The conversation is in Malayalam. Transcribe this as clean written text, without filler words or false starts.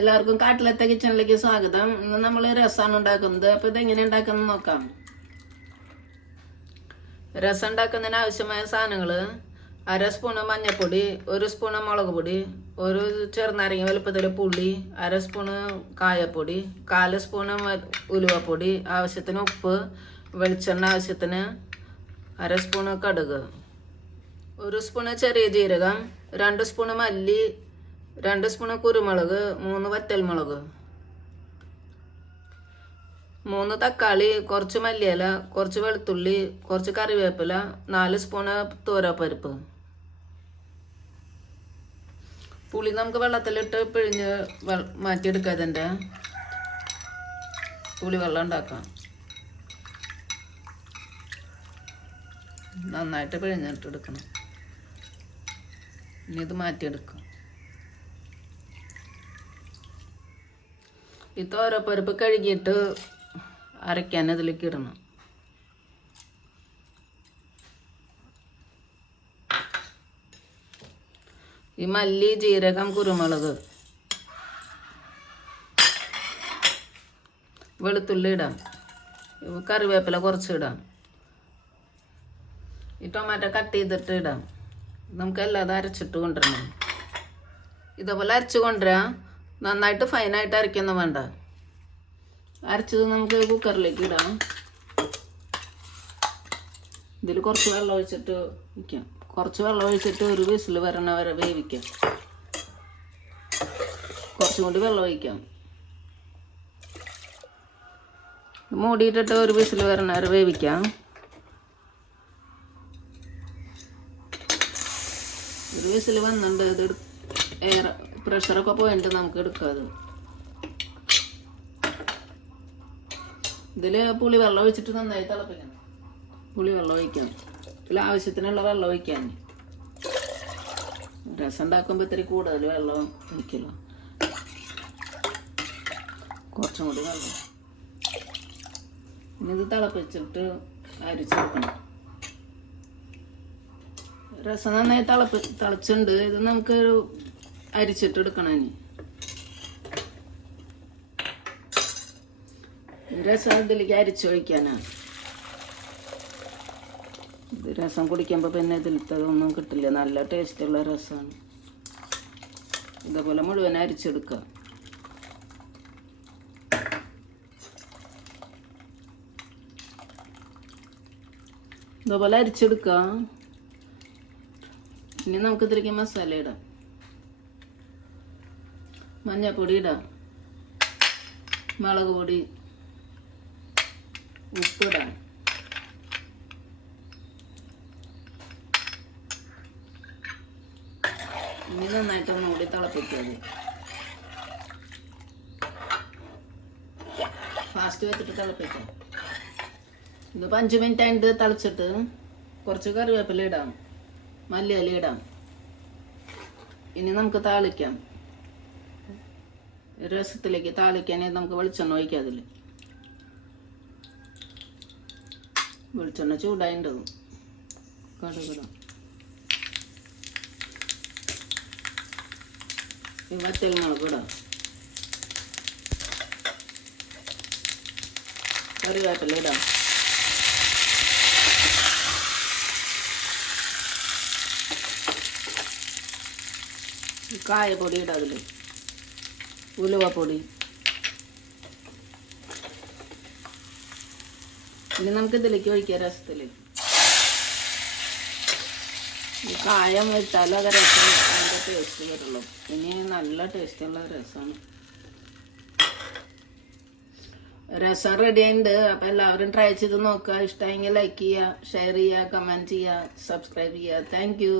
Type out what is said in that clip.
എല്ലാവർക്കും കാട്ടിലത്തെ കിച്ചണിലേക്ക് സ്വാഗതം. ഇന്ന് നമ്മൾ രസമാണ് ഉണ്ടാക്കുന്നത്. അപ്പോൾ ഇതെങ്ങനെ ഉണ്ടാക്കുന്നത് നോക്കാം. രസം ഉണ്ടാക്കുന്നതിന് ആവശ്യമായ സാധനങ്ങൾ: 1/2 സ്പൂണ് മഞ്ഞൾപ്പൊടി, 1 സ്പൂണ് മുളക് പൊടി, 1 ചെറുനാരങ്ങ വലുപ്പത്തിൽ പുളി, 1/2 സ്പൂണ് കായപ്പൊടി, 1/4 സ്പൂണ് ഉലുവപ്പൊടി, ആവശ്യത്തിന് ഉപ്പ്, വെളിച്ചെണ്ണ ആവശ്യത്തിന്, 1/2 സ്പൂണ് കടുക്, 1 സ്പൂണ് ചെറിയ ജീരകം, 2 സ്പൂണ് മല്ലി, 2 സ്പൂണ് കുരുമുളക്, 3 വറ്റൽമുളക്, 3 തക്കാളി, കുറച്ച് മല്ലിയില, കുറച്ച് വെളുത്തുള്ളി, കുറച്ച് കറിവേപ്പില, 4 സ്പൂണ് തോരപ്പരിപ്പ്. പുളി നമുക്ക് വെള്ളത്തിലിട്ട് പിഴിഞ്ഞ് മാറ്റിയെടുക്കാം. ഇതിൻ്റെ പുളി വെള്ളം ഉണ്ടാക്കാം. നന്നായിട്ട് പിഴിഞ്ഞിട്ടെടുക്കണം. ഇനി ഇത് മാറ്റിയെടുക്കാം. ഈ തോരപ്പരിപ്പ് കഴുകിയിട്ട് അരയ്ക്കാൻ ഇതിലേക്ക് ഇടണം. ഈ മല്ലി, ജീരകം, കുരുമുളക്, വെളുത്തുള്ളി ഇടാം. കറിവേപ്പില കുറച്ച് ഇടാം. ഈ ടൊമാറ്റോ കട്ട് ചെയ്തിട്ട് ഇടാം. നമുക്കെല്ലാം അരച്ചിട്ട് കൊണ്ടുവരണം. ഇതേപോലെ അരച്ച് കൊണ്ടുവരാം. നന്നായിട്ട് ഫൈനായിട്ട് അരയ്ക്കൊന്നും വേണ്ട. അരച്ചത് നമുക്ക് കുക്കറിലേക്ക് ഇടാം. ഇതിൽ കുറച്ച് വെള്ളം ഒഴിച്ചിട്ട് വയ്ക്കാം. കുറച്ച് വെള്ളം ഒഴിച്ചിട്ട് ഒരു വിസിൽ വരണ വരെ വേവിക്കാം. കുറച്ചും കൂടി വെള്ളം ഒഴിക്കാം. മൂടിയിട്ടിട്ട് ഒരു വിസിൽ വരണ വരെ വേവിക്കാം. ഒരു വിസിൽ വന്നിട്ടുണ്ട്. ഇത് എയർ പ്രഷറൊക്കെ പോയിട്ട് നമുക്ക് എടുക്കാം. അത് ഇതിൽ പുളി വെള്ളം ഒഴിച്ചിട്ട് നന്നായി തിളപ്പിക്കണം. പുളി വെള്ളം ഒഴിക്കാം. ഇതിൽ ആവശ്യത്തിനുള്ള വെള്ളം ഒഴിക്കാൻ. രസം ഉണ്ടാക്കുമ്പോൾ ഇത്തിരി കൂടുതൽ വെള്ളം ഒഴിക്കല്ലോ. കുറച്ചും കൂടി വെള്ളം. ഇനി ഇത് തിളപ്പിച്ചിട്ട് അരിച്ചെടുക്കണം. രസം നന്നായി തിളച്ചിട്ടുണ്ട്. ഇത് നമുക്ക് അരിച്ചിട്ട് എടുക്കണം. ഇനി രസം ഇതിലേക്ക് അരിച്ചൊഴിക്കാനാണ്. ഇത് രസം കുടിക്കുമ്പോൾ പിന്നെ ഇതിലത്തതൊന്നും കിട്ടില്ല. നല്ല ടേസ്റ്റുള്ള രസമാണ്. ഇതേപോലെ മുഴുവൻ അരിച്ചെടുക്കുക. ഇതേപോലെ അരിച്ചെടുക്കുക. ഇനി നമുക്ക് ഇതിലേക്ക് മസാല ഇടാം. മഞ്ഞൾപ്പൊടി ഇടാം, മുളക് പൊടി, ഉപ്പിടാം, ഇനി നന്നായിട്ട് ഒന്നുകൂടി തിളപ്പിക്കാം. ഫാസ്റ്റ് വെച്ചിട്ട് തിളപ്പിക്കാം. ഇതിപ്പോൾ 5 മിനിറ്റ് ആയിട്ട് തിളച്ചിട്ട് കുറച്ച് കറിവേപ്പില ഇടാം, മല്ലിയില ഇടാം. ഇനി നമുക്ക് താളിക്കാം. രസത്തിലേക്ക് താളിക്കാനായി നമുക്ക് വെളിച്ചെണ്ണ ഒഴിക്കാം. അതിൽ വെളിച്ചെണ്ണ ചൂടായിട്ടുണ്ടാവും. കടുകിടാം. ഈ വറ്റൽമുളക് ഇടാം. കറിവേപ്പില ഇടാം. കായപ്പൊടി ഇടാം. അതിൽ ഉലുവപ്പൊടി. ഇനി നമുക്ക് ഇതിലേക്ക് ഒഴിക്കാം. രസത്തിലേക്ക് ഈ കായം ഇട്ടാലും അത് രസം അതിൻ്റെ ടേസ്റ്റ് വരുള്ളൂ. ഇനി നല്ല ടേസ്റ്റുള്ള രസമാണ്. രസം റെഡി ആയിട്ടുണ്ട്. അപ്പം എല്ലാവരും ട്രൈ ചെയ്ത് നോക്കുക. ഇഷ്ടമെങ്കിൽ ലൈക്ക് ചെയ്യുക, ഷെയർ ചെയ്യുക, കമൻറ്റ് ചെയ്യുക, സബ്സ്ക്രൈബ് ചെയ്യുക. Thank you.